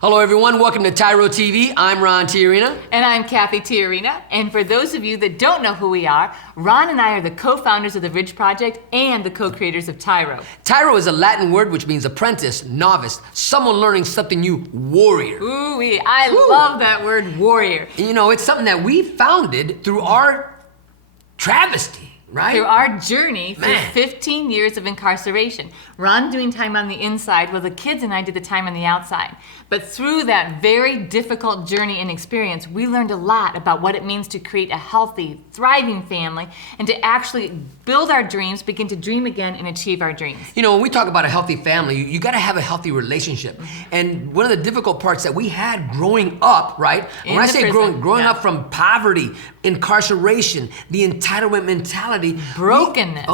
Hello everyone, welcome to TYRO TV. I'm Ron Tiarina. And I'm Cathy Tiarina. And for those of you that don't know who we are, Ron and I are the co-founders of the Ridge Project and the co-creators of TYRO. TYRO is a Latin word which means apprentice, novice, someone learning something new, warrior. Ooh-wee, I love that word, warrior. You know, it's something that we founded through our travesty. Right? Through our journey through Man. 15 years of incarceration. Ron doing time on the inside while the kids and I did the time on the outside. But through that very difficult journey and experience, we learned a lot about what it means to create a healthy, thriving family and to actually build our dreams, begin to dream again, and achieve our dreams. You know, when we talk about a healthy family, you got to have a healthy relationship. And one of the difficult parts that we had growing up, right? When I say growing up from poverty, incarceration, the entitlement mentality. Brokenness.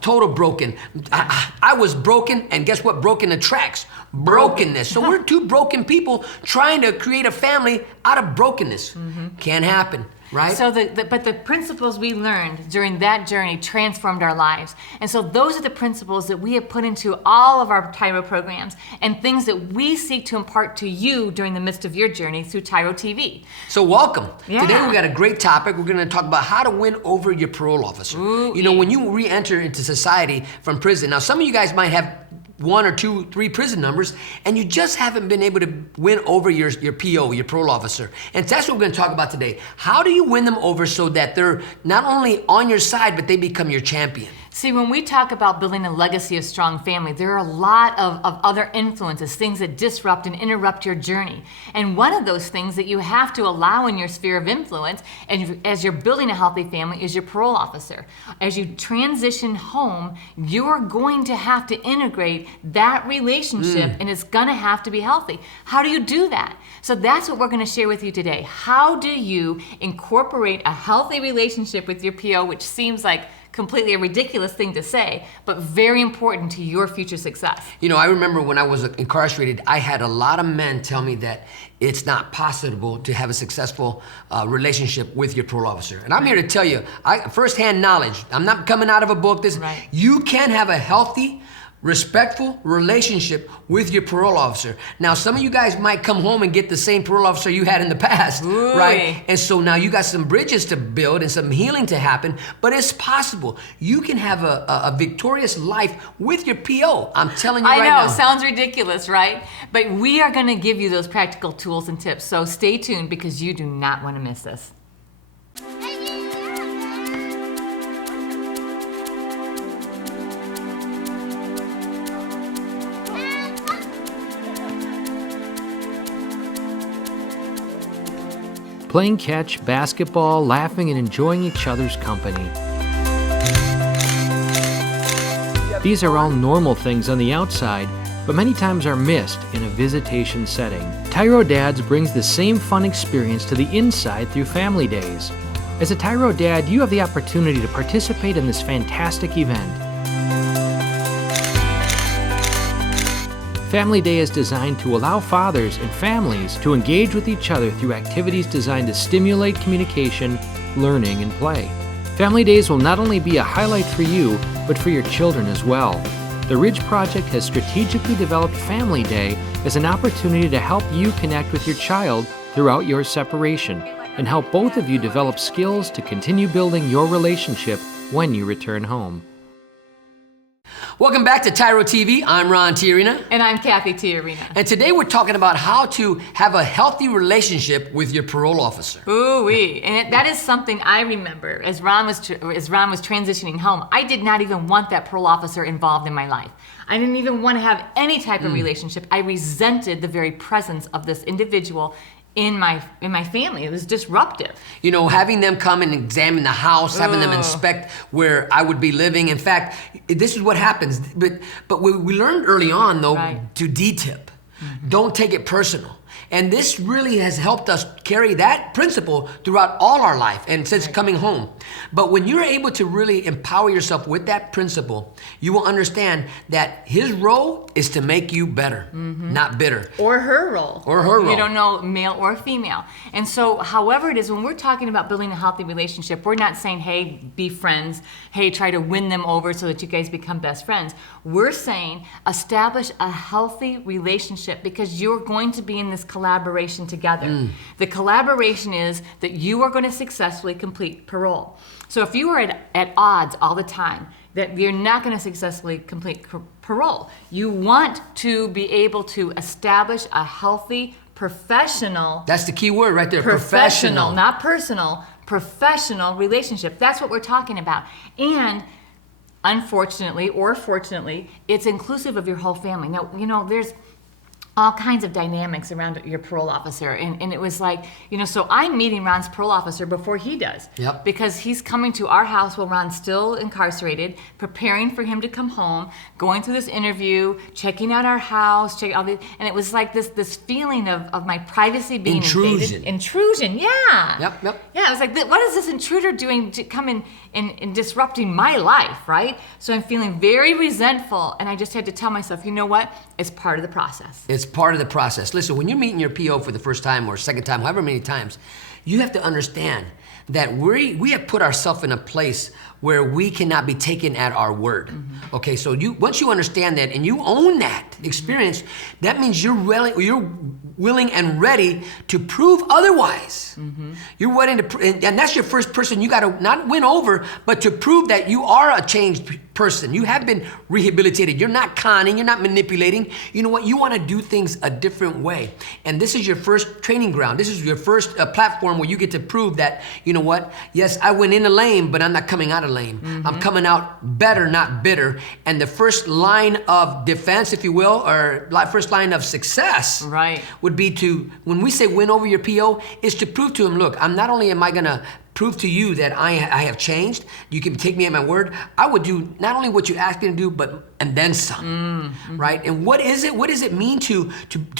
Total broken. I was broken, and guess what? Broken attracts brokenness. So we're two broken people trying to create a family out of brokenness. Can't happen. Right? So but the principles we learned during that journey transformed our lives. And so those are the principles that we have put into all of our TYRO programs and things that we seek to impart to you during the midst of your journey through TYRO TV. So welcome. Yeah. Today we got a great topic. We're going to talk about how to win over your parole officer. Ooh, you know, when you re-enter into society from prison. Now, some of you guys might have 1 or 2, 3 prison numbers, and you just haven't been able to win over your PO, your parole officer. And that's what we're gonna talk about today. How do you win them over so that they're not only on your side, but they become your champion? See, when we talk about building a legacy of strong family, there are a lot of other influences, things that disrupt and interrupt your journey. And one of those things that you have to allow in your sphere of influence, and as you're building a healthy family, is your parole officer. As you transition home, you're going to have to integrate that relationship, and it's gonna have to be healthy. How do you do that? So that's what we're gonna share with you today. How do you incorporate a healthy relationship with your PO, which seems like completely a ridiculous thing to say, but very important to your future success. You know, I remember when I was incarcerated, I had a lot of men tell me that it's not possible to have a successful relationship with your parole officer. And I'm here to tell you, firsthand knowledge, I'm not coming out of a book, you can have a healthy, respectful relationship with your parole officer. Now, some of you guys might come home and get the same parole officer you had in the past, right? And so now you got some bridges to build and some healing to happen, but it's possible. You can have a victorious life with your PO. I'm telling you right now. I know, sounds ridiculous, right? But we are gonna give you those practical tools and tips, so stay tuned because you do not wanna miss this. Playing catch, basketball, laughing, and enjoying each other's company. These are all normal things on the outside, but many times are missed in a visitation setting. TYRO Dads brings the same fun experience to the inside through Family Days. As a TYRO Dad, you have the opportunity to participate in this fantastic event. Family Day is designed to allow fathers and families to engage with each other through activities designed to stimulate communication, learning, and play. Family Days will not only be a highlight for you, but for your children as well. The Ridge Project has strategically developed Family Day as an opportunity to help you connect with your child throughout your separation and help both of you develop skills to continue building your relationship when you return home. Welcome back to TYRO TV. I'm Ron Tiarina. And I'm Cathy Tiarina. And today we're talking about how to have a healthy relationship with your parole officer. Ooh-wee. And that is something I remember as Ron was transitioning home. I did not even want that parole officer involved in my life. I didn't even want to have any type of relationship. I resented the very presence of this individual in my family. It was disruptive. You know, having them come and examine the house, having them inspect where I would be living. In fact, this is what happens. But we learned early on, though, to D-tip. Don't take it personal. And this really has helped us carry that principle throughout all our life and since coming home. But when you're able to really empower yourself with that principle, you will understand that his role is to make you better, not bitter. Or her role. Or her role. You don't know male or female. And so however it is, when we're talking about building a healthy relationship, we're not saying, hey, be friends. Hey, try to win them over so that you guys become best friends. We're saying establish a healthy relationship because you're going to be in the this collaboration together. The collaboration is that you are going to successfully complete parole. So if you are at odds all the time, that you're not going to successfully complete parole. You want to be able to establish a healthy, professional. That's the key word right there. Professional, not personal, professional relationship. That's what we're talking about. And unfortunately or fortunately, it's inclusive of your whole family. Now, there's all kinds of dynamics around your parole officer. And it was like, so I'm meeting Ron's parole officer before he does. Yep. Because he's coming to our house while Ron's still incarcerated, preparing for him to come home, going through this interview, checking out our house, and it was like this feeling of my privacy being invaded. Intrusion, yeah. Yep. Yeah, I was like, what is this intruder doing to come in and disrupting my life, right? So I'm feeling very resentful, and I just had to tell myself, you know what? It's part of the process. It's part of the process. Listen, when you're meeting your PO for the first time or second time, however many times, you have to understand that we have put ourselves in a place where we cannot be taken at our word. Okay, so once you understand that and you own that experience, that means you're willing and ready to prove otherwise. You're willing to, and that's your first person you got to not win over, but to prove that you are a changed person. You have been rehabilitated. You're not conning, you're not manipulating. You know what? You want to do things a different way. And this is your first training ground. This is your first platform where you get to prove that, you know what? Yes, I went in a lane, but I'm not coming out of lane. I'm coming out better, not bitter. And the first line of defense, if you will, or first line of success, right, would be to, when we say win over your PO, is to prove to him, look, I'm not only am I gonna prove to you that I have changed, you can take me at my word, I would do not only what you asked me to do, and then some, right? And what is it? What does it mean to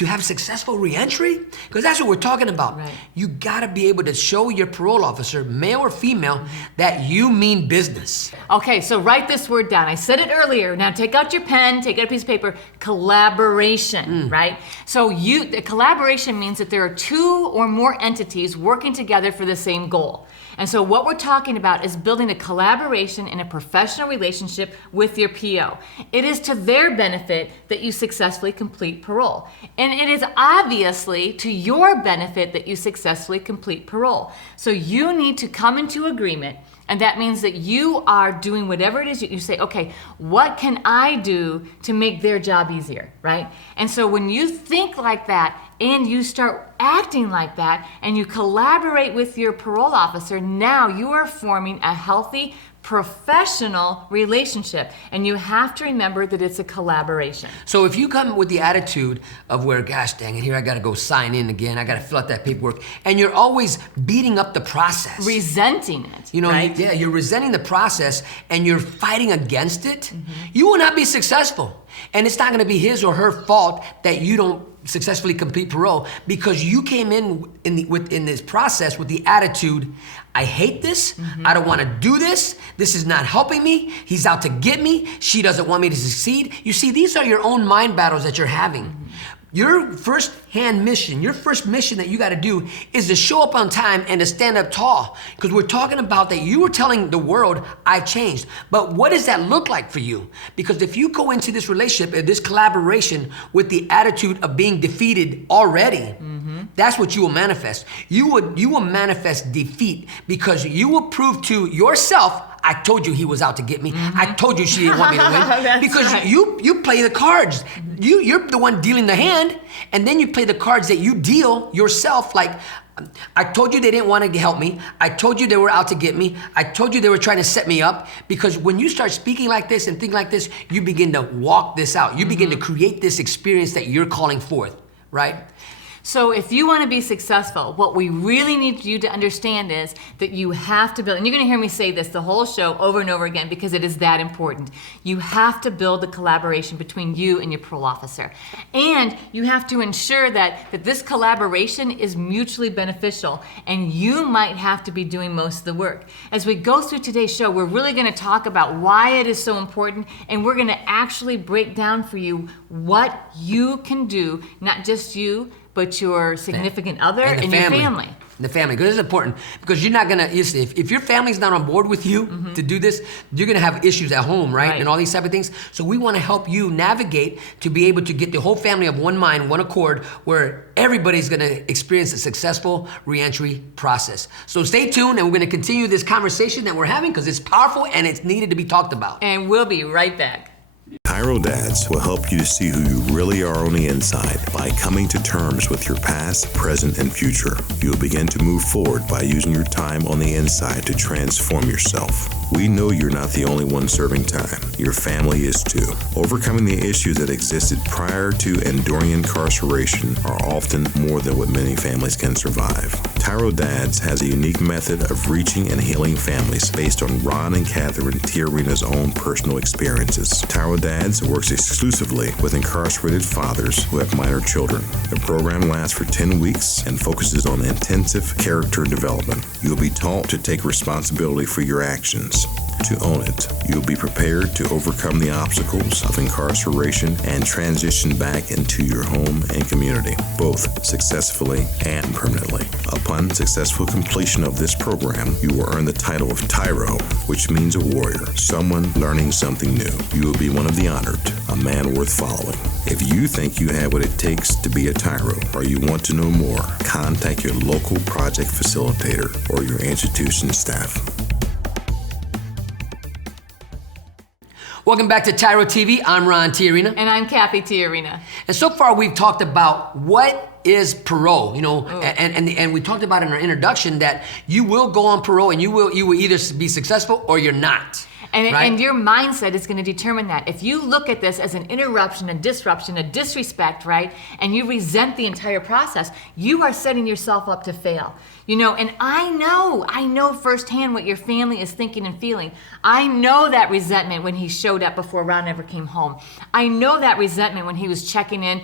have successful reentry? Because that's what we're talking about. Right. You gotta be able to show your parole officer, male or female, that you mean business. Okay, so write this word down. I said it earlier. Now take out your pen, take out a piece of paper. Collaboration, right? So the collaboration means that there are two or more entities working together for the same goal. And so what we're talking about is building a collaboration in a professional relationship with your PO. It is to their benefit that you successfully complete parole. And it is obviously to your benefit that you successfully complete parole. So you need to come into agreement, and that means that you are doing whatever it is you say, okay, what can I do to make their job easier, right? And so when you think like that and you start acting like that and you collaborate with your parole officer, now you are forming a healthy, professional relationship. And you have to remember that it's a collaboration. So if you come with the attitude of where, gosh dang it, here I gotta go sign in again, I gotta fill out that paperwork, and you're always beating up the process. Resenting it, right? You're resenting the process and you're fighting against it, you will not be successful. And it's not gonna be his or her fault that you don't successfully complete parole, because you came in this process with the attitude, I hate this, I don't wanna do this is not helping me, he's out to get me, she doesn't want me to succeed. You see, these are your own mind battles that you're having. Your first mission that you got to do is to show up on time and to stand up tall. Because we're talking about that you were telling the world, I've changed. But what does that look like for you? Because if you go into this relationship, this collaboration with the attitude of being defeated already, that's what you will manifest. You will manifest defeat, because you will prove to yourself, I told you he was out to get me. I told you she didn't want me to win. Because right. you play the cards. You're the one dealing the hand, and then you play the cards that you deal yourself. Like, I told you they didn't want to help me. I told you they were out to get me. I told you they were trying to set me up. Because when you start speaking like this and thinking like this, you begin to walk this out. You begin to create this experience that you're calling forth, right? So if you want to be successful, what we really need you to understand is that you have to build, and you're going to hear me say this the whole show over and over again because it is that important. You have to build the collaboration between you and your parole officer. And you have to ensure that this collaboration is mutually beneficial, and you might have to be doing most of the work. As we go through today's show, we're really going to talk about why it is so important, and we're going to actually break down for you what you can do, not just you, but your significant other and your family. the family, because it's important, because you're not gonna, you see, if your family's not on board with you to do this, you're gonna have issues at home, right? And all these type of things. So we wanna help you navigate to be able to get the whole family of one mind, one accord, where everybody's gonna experience a successful reentry process. So stay tuned, and we're gonna continue this conversation that we're having, because it's powerful and it's needed to be talked about. And we'll be right back. TYRO Dads will help you to see who you really are on the inside by coming to terms with your past, present, and future. You'll begin to move forward by using your time on the inside to transform yourself. We know you're not the only one serving time. Your family is too. Overcoming the issues that existed prior to and during incarceration are often more than what many families can survive. TYRO Dads has a unique method of reaching and healing families based on Ron and Catherine Tiarina's own personal experiences. TYRO Dads works exclusively with incarcerated fathers who have minor children. The program lasts for 10 weeks and focuses on intensive character development. You'll be taught to take responsibility for your actions, to own it. You'll be prepared to overcome the obstacles of incarceration and transition back into your home and community, both successfully and permanently. Upon successful completion of this program, you will earn the title of TYRO, which means a warrior, someone learning something new. You will be one of the honored, a man worth following. If you think you have what it takes to be a TYRO, or you want to know more, contact your local project facilitator or your institution staff. Welcome back to TYRO TV. I'm Ron Tiarina. And I'm Cathy Tiarina. And so far we've talked about what is parole, you know, and we talked about in our introduction that you will go on parole and you will either be successful or you're not. And, right? and your mindset is going to determine that. If you look at this as an interruption, a disruption, a disrespect, right, and you resent the entire process, you are setting yourself up to fail. You know, and I know firsthand what your family is thinking and feeling. I know that resentment when he showed up before Ron ever came home. I know that resentment when he was checking in,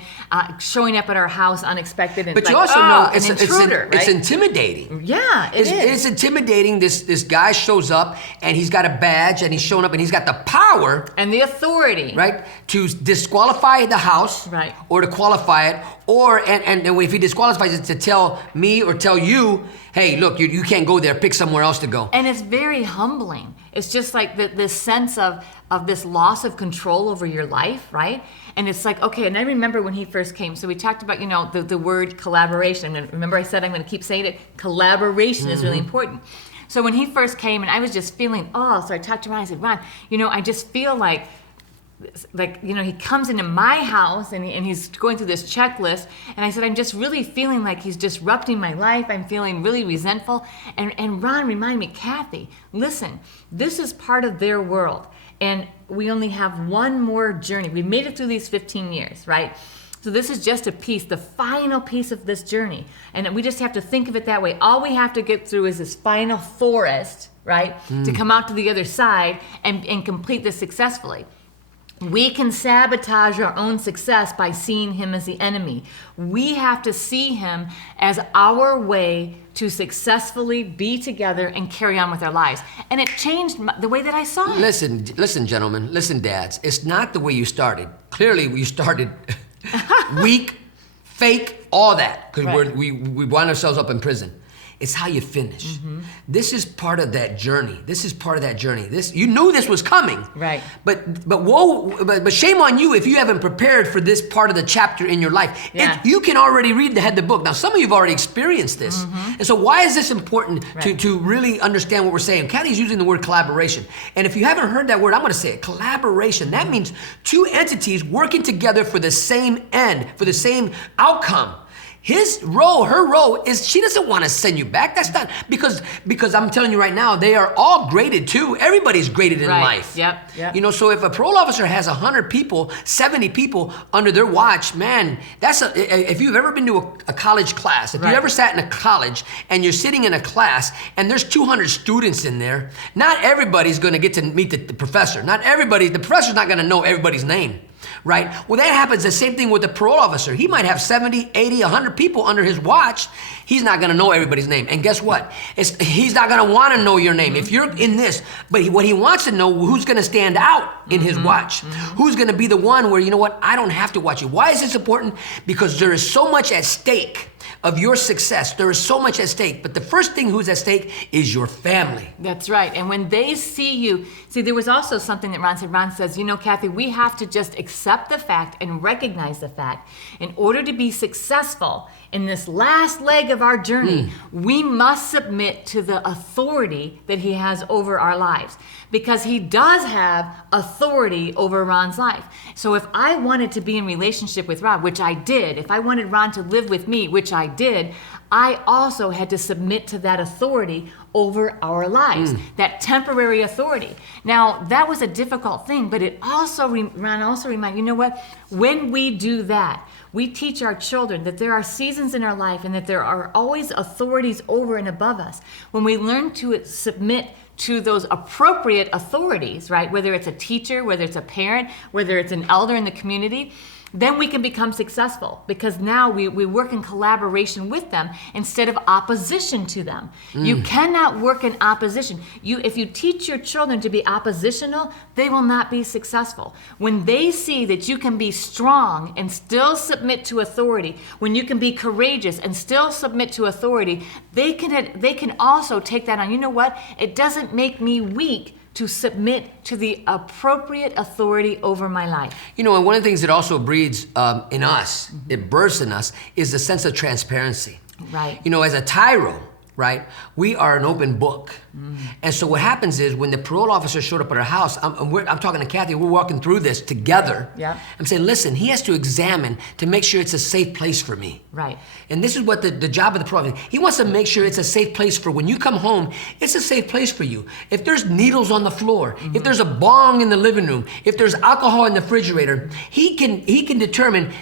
showing up at our house unexpected, and but like, you also know an intruder, it's right? intimidating. Yeah, It's intimidating. This guy shows up and he's got a badge and he's showing up and he's got the power and the authority, right, to disqualify the house, right, or to qualify it, or and if he disqualifies it, to tell me or tell you, hey, look, you can't go there, pick somewhere else to go. And it's very humbling. It's just like this sense of this loss of control over your life, right? And it's like, okay, and I remember when he first came, so we talked about, you know, the word collaboration. Remember I said I'm going to keep saying it? Collaboration is really important. So when he first came, and I was just feeling, so I talked to Ron, I said, Ron, you know, I just feel like, you know, he comes into my house and he's going through this checklist, and I said, I'm just really feeling like he's disrupting my life. I'm feeling really resentful. And Ron reminded me, Cathy, listen, this is part of their world, and we only have one more journey. We've made it through these 15 years, right? So this is just a piece, the final piece of this journey. And we just have to think of it that way. All we have to get through is this final forest, right? To come out to the other side and complete this successfully. We can sabotage our own success by seeing him as the enemy. We have to see him as our way to successfully be together and carry on with our lives. And it changed the way that I saw it. Listen, gentlemen, listen, dads. It's not the way you started. Clearly, you started weak, fake, all that, because we wind ourselves up in prison. It's how you finish. This is part of that journey. You knew this was coming. Right. But shame on you if you haven't prepared for this part of the chapter in your life. Yeah. You can already read the book. Now, some of you have already experienced this. And so why is this important to really understand what we're saying? Cathy's using the word collaboration. And if you haven't heard that word, I'm gonna say it, collaboration. That means two entities working together for the same end, for the same outcome. Her role is she doesn't want to send you back. That's not because I'm telling you right now, they are all graded too. Everybody's graded in life. Yep. You know, so if a parole officer has 100 people, 70 people under their watch, man, if you've ever been to a college class, if you ever sat in a college and you're sitting in a class and there's 200 students in there, not everybody's going to get to meet the professor. The professor's not going to know everybody's name. Right? Well, that happens the same thing with the parole officer. He might have 70, 80, 100 people under his watch. He's not going to know everybody's name. And guess what? He's not going to want to know your name. If you're in this, but what he wants to know, who's going to stand out in his watch? Who's going to be the one where, you know what, I don't have to watch you. Why is this important? Because there is so much at stake of your success. There is so much at stake, but the first thing who's at stake is your family. That's right. And when they see you, there was also something that Ron said. Ron says, Kathy, we have to just accept the fact and recognize the fact. In order to be successful in this last leg of our journey, we must submit to the authority that he has over our lives, because he does have authority over Ron's life. So if I wanted to be in relationship with Ron, which I did, if I wanted Ron to live with me, which I did, I also had to submit to that authority over our lives, that temporary authority. Now, that was a difficult thing, but it also, Ron also reminded, when we do that, we teach our children that there are seasons in our life and that there are always authorities over and above us. When we learn to submit to those appropriate authorities, right? Whether it's a teacher, whether it's a parent, whether it's an elder in the community, then we can become successful, because now we work in collaboration with them instead of opposition to them. You cannot work in opposition. If you teach your children to be oppositional, they will not be successful. When they see that you can be strong and still submit to authority, when you can be courageous and still submit to authority, they can also take that on. You know what? It doesn't make me weak to submit to the appropriate authority over my life. And one of the things that also breeds in us, it bursts in us, is the sense of transparency. Right. As a TYRO, right, we are an open book. And so what happens is when the parole officer showed up at our house, I'm talking to Cathy, we're walking through this together. Yeah. I'm saying, listen, he has to examine to make sure it's a safe place for me. Right. And this is what the job of the parole officer, he wants to make sure it's a safe place for when you come home, it's a safe place for you. If there's needles on the floor, if there's a bong in the living room, if there's alcohol in the refrigerator, he can determine,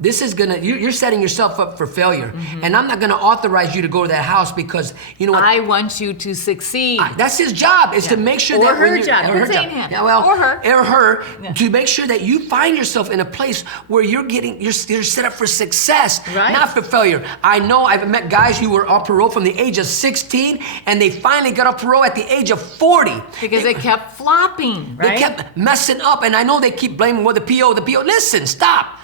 this is you're setting yourself up for failure. And I'm not gonna authorize you to go to that house because, I want you to succeed. That's his job, is to make sure that her job. or her Put job. it in hand. Yeah, well, Or her. Yeah. To make sure that you find yourself in a place where you're set up for success, right, not for failure. I know I've met guys who were on parole from the age of 16 and they finally got off parole at the age of 40. Because they kept flopping, right? They kept messing up, and I know they keep blaming the PO. Listen, stop.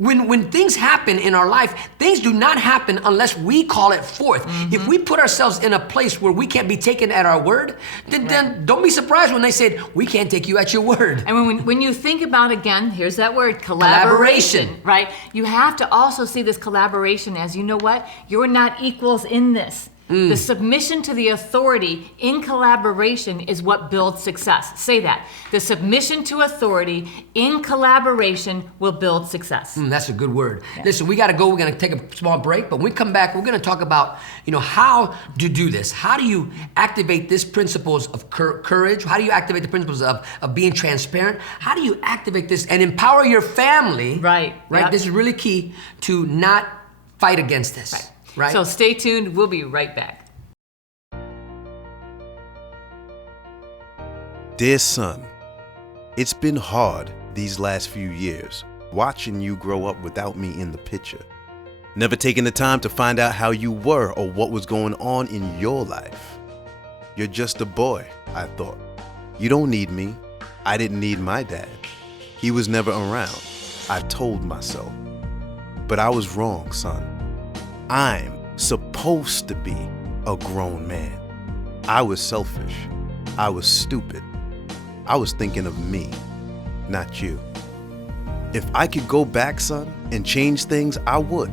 When things happen in our life, things do not happen unless we call it forth. If we put ourselves in a place where we can't be taken at our word, then don't be surprised when they say, we can't take you at your word. And when you think about, again, here's that word, collaboration, right? You have to also see this collaboration as, you're not equals in this. The submission to the authority in collaboration is what builds success. Say that. The submission to authority in collaboration will build success. That's a good word. Yeah. Listen, we got to go. We're going to take a small break, but when we come back, we're going to talk about, how to do this. How do you activate these principles of courage? How do you activate the principles of being transparent? How do you activate this and empower your family? Right. Yep. This is really key to not fight against this. Right. So stay tuned. We'll be right back. Dear son, it's been hard these last few years watching you grow up without me in the picture. Never taking the time to find out how you were or what was going on in your life. You're just a boy, I thought. You don't need me. I didn't need my dad. He was never around, I told myself. But I was wrong, son. I'm supposed to be a grown man. I was selfish. I was stupid. I was thinking of me, not you. If I could go back, son, and change things, I would.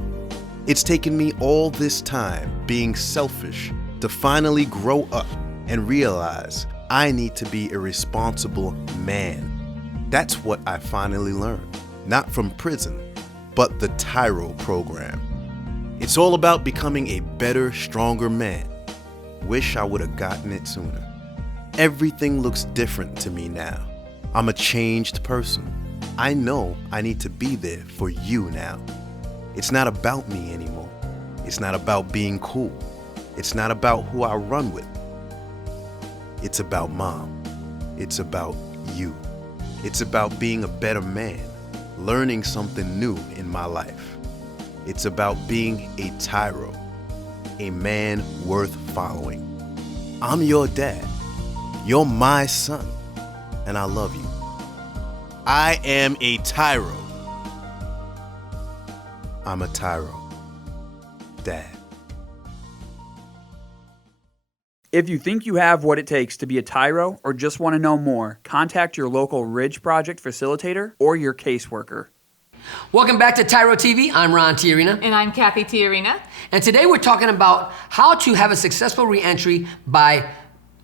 It's taken me all this time being selfish to finally grow up and realize I need to be a responsible man. That's what I finally learned, not from prison, but the TYRO program. It's all about becoming a better, stronger man. Wish I would have gotten it sooner. Everything looks different to me now. I'm a changed person. I know I need to be there for you now. It's not about me anymore. It's not about being cool. It's not about who I run with. It's about mom. It's about you. It's about being a better man, learning something new in my life. It's about being a TYRO, a man worth following. I'm your dad. You're my son, and I love you. I am a TYRO. I'm a TYRO. dad. If you think you have what it takes to be a TYRO or just want to know more, contact your local Ridge Project facilitator or your caseworker. Welcome back to TYRO TV. I'm Ron Tiarina. And I'm Cathy Tiarina. And today we're talking about how to have a successful reentry by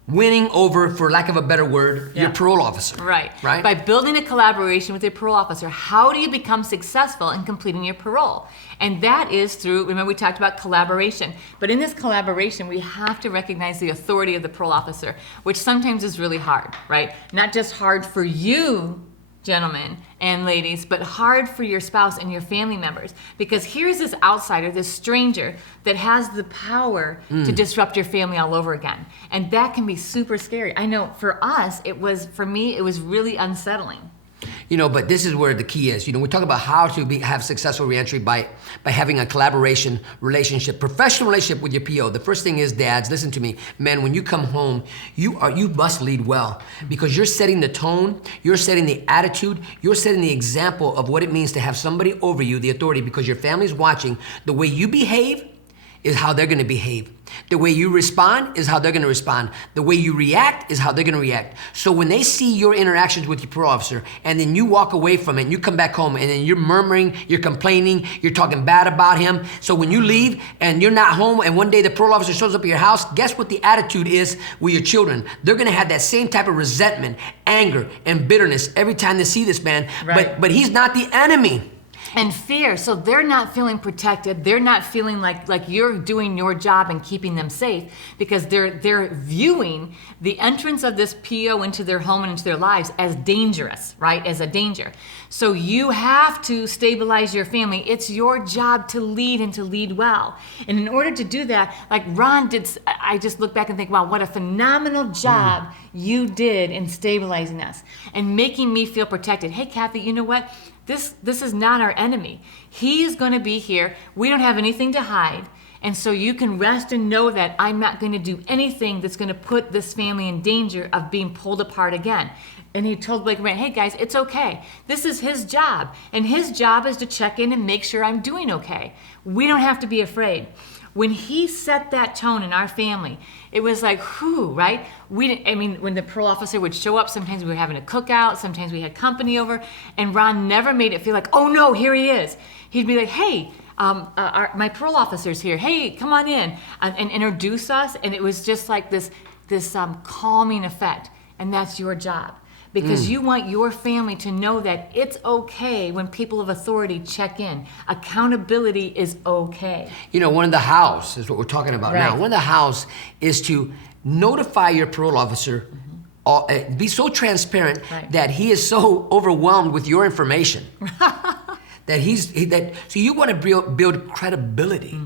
winning over, for lack of a better word, your parole officer. Right. Right. By building a collaboration with your parole officer, how do you become successful in completing your parole? And that is through, remember we talked about collaboration, but in this collaboration, we have to recognize the authority of the parole officer, which sometimes is really hard, right? Not just hard for you, gentlemen and ladies, but hard for your spouse and your family members. Because here's this outsider, this stranger that has the power to disrupt your family all over again. And that can be super scary. I know for us, for me, it was really unsettling. You know, but this is where the key is. You know, we talk about how to have successful reentry by having a collaboration relationship, professional relationship with your PO. The first thing is, dads, listen to me. Man, when you come home, you must lead well, because you're setting the tone, you're setting the attitude, you're setting the example of what it means to have somebody over you, the authority, because your family's watching. The way you behave is how they're gonna behave. The way you respond is how they're gonna respond. The way you react is how they're gonna react. So when they see your interactions with your parole officer, and then you walk away from it and you come back home and then you're murmuring, you're complaining, you're talking bad about him. So when you leave and you're not home and one day the parole officer shows up at your house, guess what the attitude is with your children? They're gonna have that same type of resentment, anger, and bitterness every time they see this man. Right. But he's not the enemy. And fear, so they're not feeling protected. They're not feeling like you're doing your job and keeping them safe, because they're viewing the entrance of this PO into their home and into their lives as dangerous, right? As a danger. So you have to stabilize your family. It's your job to lead and to lead well. And in order to do that, like Ron did, I just look back and think, wow, what a phenomenal job you did in stabilizing us and making me feel protected. Hey, Cathy, you know what? This is not our enemy. He is going to be here. We don't have anything to hide. And so you can rest and know that I'm not going to do anything that's going to put this family in danger of being pulled apart again. And he told Blake and Brent, hey guys, it's okay. This is his job. And his job is to check in and make sure I'm doing okay. We don't have to be afraid. When he set that tone in our family, it was like, whew, right? When the parole officer would show up, sometimes we were having a cookout, sometimes we had company over, and Ron never made it feel like, oh no, here he is. He'd be like, hey, my parole officer's here. Hey, come on in, and introduce us. And it was just like this calming effect. And that's your job. Because you want your family to know that it's okay when people of authority check in. Accountability is okay. You know, one of the hows is what we're talking about now. One of the hows is to notify your parole officer, be so transparent that he is so overwhelmed with your information so you want to build credibility.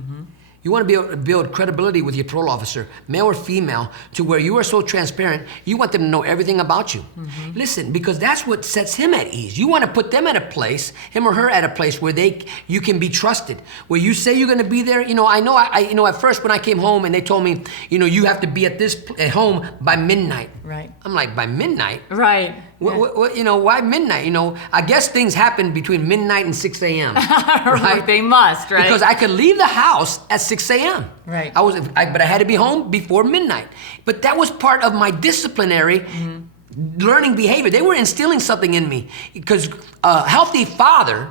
You want to be able to build credibility with your parole officer, male or female, to where you are so transparent, you want them to know everything about you. Listen, because that's what sets him at ease. You want to put them at a place, him or her at a place where you can be trusted. Where you say you're going to be there. You know, I know at first when I came home and they told me, you know, you have to be at home by midnight. Right. I'm like, by midnight? Right. What, you know, why midnight? You know, I guess things happen between midnight and 6 a.m. Right? They must, right? Because I could leave the house at 6 a.m. Right. But I had to be home before midnight. But that was part of my disciplinary learning behavior. They were instilling something in me, because a healthy father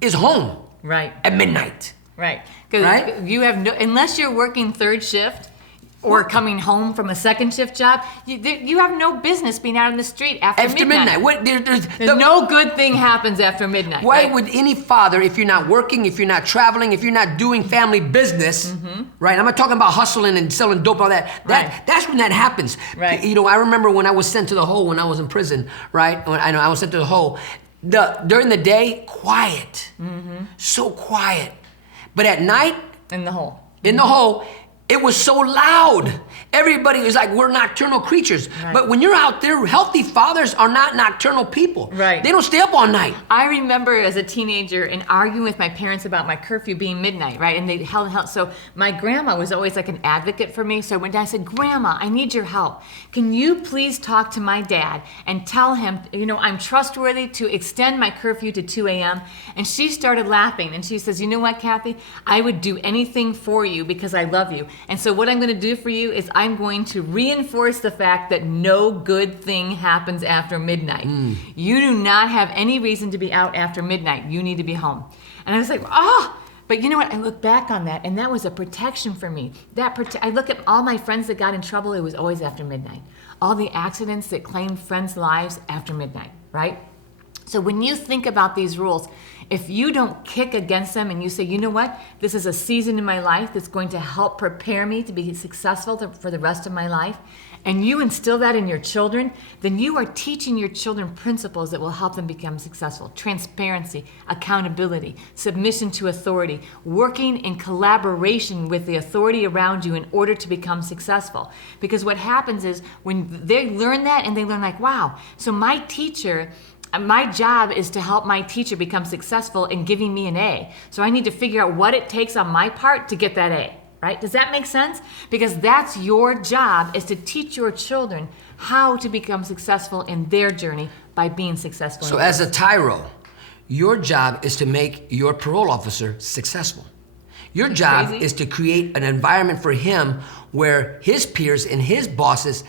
is home at midnight. Right. Because you have unless you're working third shift or coming home from a second shift job, you have no business being out on the street after midnight. There's no good thing happens after midnight. Why would any father, if you're not working, if you're not traveling, if you're not doing family business, right? I'm not talking about hustling and selling dope, all that. That's when that happens. Right. You know, I remember when I was sent to the hole when I was in prison, right? When I was sent to the hole. During the day, quiet, so quiet. But at night, in the hole. In the hole, it was so loud. Everybody was like, we're nocturnal creatures. Right. But when you're out there, healthy fathers are not nocturnal people. Right. They don't stay up all night. I remember as a teenager and arguing with my parents about my curfew being midnight, right? And they held. So my grandma was always like an advocate for me. So one day I said, Grandma, I need your help. Can you please talk to my dad and tell him, I'm trustworthy to extend my curfew to 2 a.m.? And she started laughing and she says, you know what, Cathy? I would do anything for you because I love you. And so what I'm going to do for you is I'm going to reinforce the fact that no good thing happens after midnight. You do not have any reason to be out after midnight. You need to be home. And I was like, but you know what? I look back on that, and that was a protection for me. I look at all my friends that got in trouble, it was always after midnight. All the accidents that claimed friends' lives after midnight, right? So when you think about these rules, if you don't kick against them and you say, you know what, this is a season in my life that's going to help prepare me to be successful for the rest of my life, and you instill that in your children, then you are teaching your children principles that will help them become successful. Transparency, accountability, submission to authority, working in collaboration with the authority around you in order to become successful. Because what happens is when they learn that and they learn like, wow, so my job is to help my teacher become successful in giving me an A. So I need to figure out what it takes on my part to get that A, right? Does that make sense? Because that's your job, is to teach your children how to become successful in their journey by being successful. So as a TYRO, your job is to make your parole officer successful. Your job is to create an environment for him where his peers and his bosses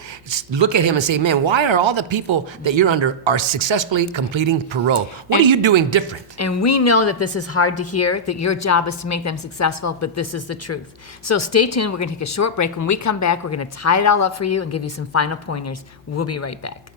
look at him and say, man, why are all the people that you're under are successfully completing parole? What are you doing different? And we know that this is hard to hear, that your job is to make them successful, but this is the truth. So stay tuned. We're going to take a short break. When we come back, we're going to tie it all up for you and give you some final pointers. We'll be right back.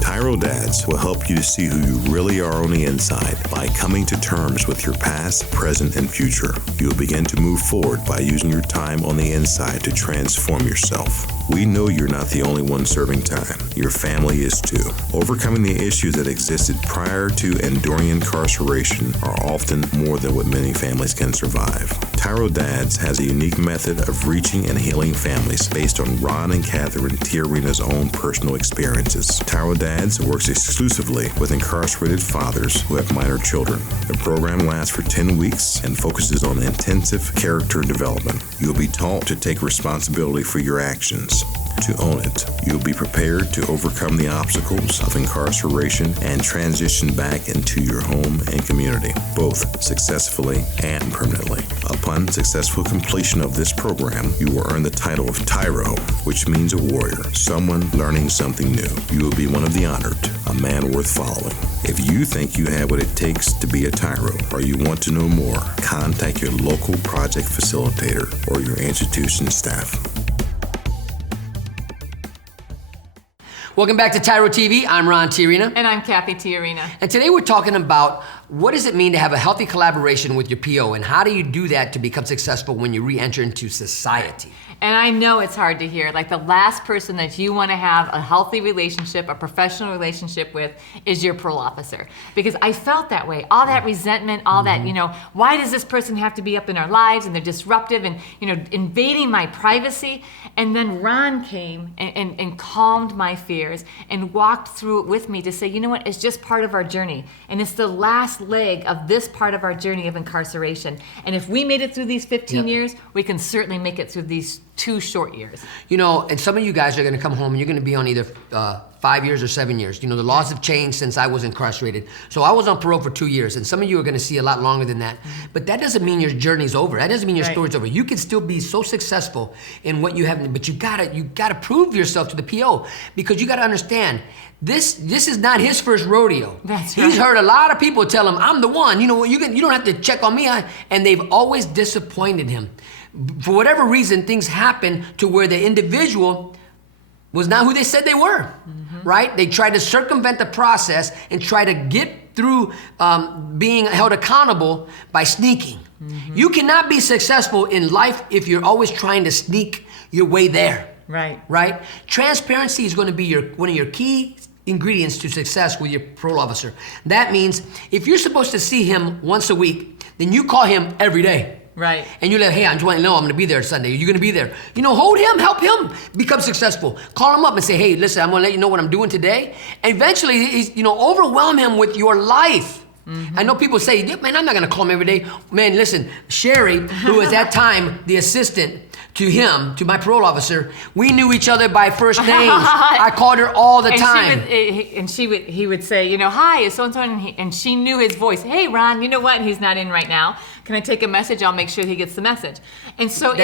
TYRO Dads will help you to see who you really are on the inside by coming to terms with your past, present, and future. You'll begin to move forward by using your time on the inside to transform yourself. We know you're not the only one serving time. Your family is too. Overcoming the issues that existed prior to and during incarceration are often more than what many families can survive. TYRO Dads has a unique method of reaching and healing families based on Ron and Catherine Tiarina's own personal experiences. TYRO Dads works exclusively with incarcerated fathers who have minor children. The program lasts for 10 weeks and focuses on intensive character development. You'll be taught to take responsibility for your actions, to own it. You'll be prepared to overcome the obstacles of incarceration and transition back into your home and community, both successfully and permanently. Upon successful completion of this program, you will earn the title of TYRO, which means a warrior, someone learning something new. You will be one of the honored, a man worth following. If you think you have what it takes to be a TYRO, or you want to know more, contact your local project facilitator or your institution staff. Welcome back to TYRO TV. I'm Ron Tiarina. And I'm Cathy Tiarina. And today we're talking about what does it mean to have a healthy collaboration with your PO, and how do you do that to become successful when you re-enter into society? And I know it's hard to hear. Like, the last person that you want to have a healthy relationship, a professional relationship with, is your parole officer. Because I felt that way. All that resentment, all that, why does this person have to be up in our lives, and they're disruptive and, invading my privacy? And then Ron came and calmed my fears and walked through it with me to say, you know what, it's just part of our journey. And it's the last leg of this part of our journey of incarceration. And if we made it through these 15 years, we can certainly make it through these 2 short years. And some of you guys are going to come home and you're going to be on either 5 years or 7 years. The laws have changed since I was incarcerated. So I was on parole for 2 years, and some of you are going to see a lot longer than that. But that doesn't mean your journey's over. That doesn't mean your story's over. You can still be so successful in what you have, but you gotta prove yourself to the PO, because you gotta understand, this is not his first rodeo. That's right. He's heard a lot of people tell him, I'm the one. You don't have to check on me. And they've always disappointed him. For whatever reason, things happen to where the individual was not who they said they were, right? They tried to circumvent the process and try to get through being held accountable by sneaking. You cannot be successful in life if you're always trying to sneak your way there. Right? Transparency is going to be one of your key ingredients to success with your parole officer. That means if you're supposed to see him once a week, then you call him every day. Right. And you let, hey, I just want to know I'm going to be there Sunday. Are you going to be there? You know, hold him, help him become successful. Call him up and say, hey, listen, I'm going to let you know what I'm doing today. And eventually, overwhelm him with your life. I know people say, man, I'm not going to call him every day. Man, listen, Sherry, who was at that time the assistant to him, to my parole officer, we knew each other by first names. I called her all the time. He would say, hi, is so-and-so, and she knew his voice. Hey, Ron, you know what? He's not in right now. Can I take a message? I'll make sure he gets the message. And so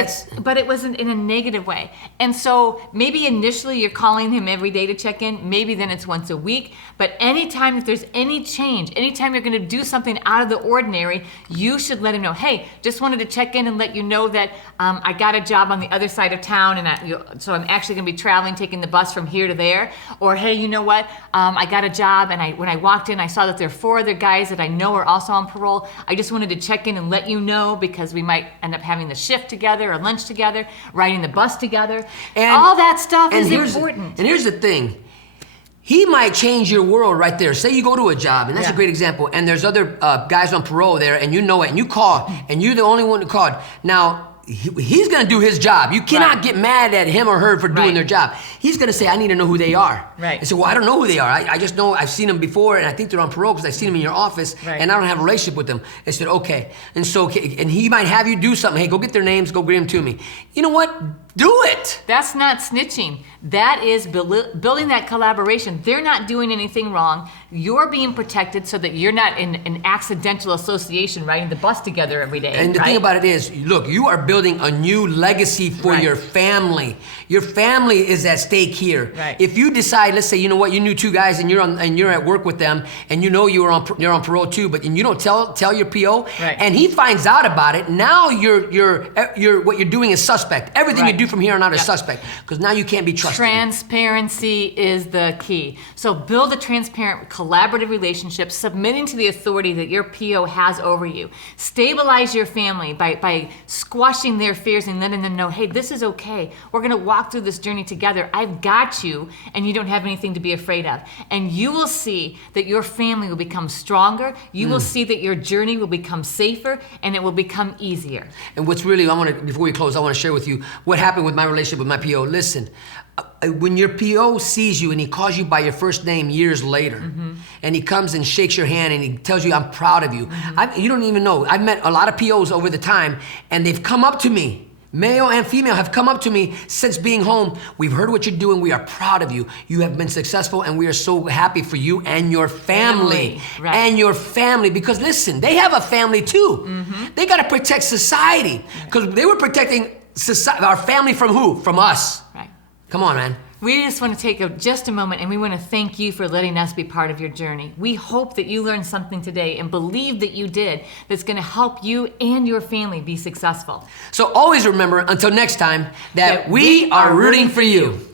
but it wasn't in a negative way. And so maybe initially you're calling him every day to check in. Maybe then it's once a week. But anytime that there's any change, anytime you're going to do something out of the ordinary, you should let him know, hey, just wanted to check in and let you know that I got a job on the other side of town, and so I'm actually going to be traveling, taking the bus from here to there. Or, hey, you know what? I got a job, and when I walked in, I saw that there are 4 other guys that I know are also on parole. I just wanted to check in and let you know, because we might end up having the shift together or lunch together, riding the bus together. And all that stuff is important. And here's the thing. He might change your world right there. Say you go to a job, and that's a great example, and there's other guys on parole there, and you know it, and you call, and you're the only one who called. Now, he's going to do his job. You cannot get mad at him or her for doing their job. He's going to say, I need to know who they are. Right. And say, well, I don't know who they are. I just know I've seen them before, and I think they're on parole because I've seen them in your office, and I don't have a relationship with them. I said, okay. And so, and he might have you do something. Hey, go get their names, go bring them to me. You know what? Do it. That's not snitching. That is building that collaboration. They're not doing anything wrong. You're being protected so that you're not in an accidental association riding the bus together every day. And the thing about it is, look, you are building a new legacy for your family. Your family is at stake here. Right. If you decide, let's say, you know what, you knew 2 guys and you're at work with them, and you know you're on parole too, but you don't tell your PO, and he finds out about it. Now you're what you're doing is suspect. Everything you do from here on out is suspect, because now you can't be trusted. Transparency is the key. So build a transparent, collaborative relationship, submitting to the authority that your PO has over you. Stabilize your family by squashing their fears and letting them know, hey, this is okay. We're going to walk through this journey together. I've got you, and you don't have anything to be afraid of. And you will see that your family will become stronger. You will see that your journey will become safer, and it will become easier. And what's really, before we close, I want to share with you what happened with my relationship with my PO. Listen, when your PO sees you and he calls you by your first name years later, and he comes and shakes your hand and he tells you, I'm proud of you. You don't even know. I've met a lot of POs over the time, and they've come up to me. Male and female have come up to me since being home. We've heard what you're doing. We are proud of you. You have been successful, and we are so happy for you and your family. And your family, because listen, they have a family too. They got to protect society, because they were protecting our family from who? From us. Right. Come on, man. We just want to take just a moment, and we want to thank you for letting us be part of your journey. We hope that you learned something today and believe that you did, that's going to help you and your family be successful. So always remember, until next time, that we are rooting for you.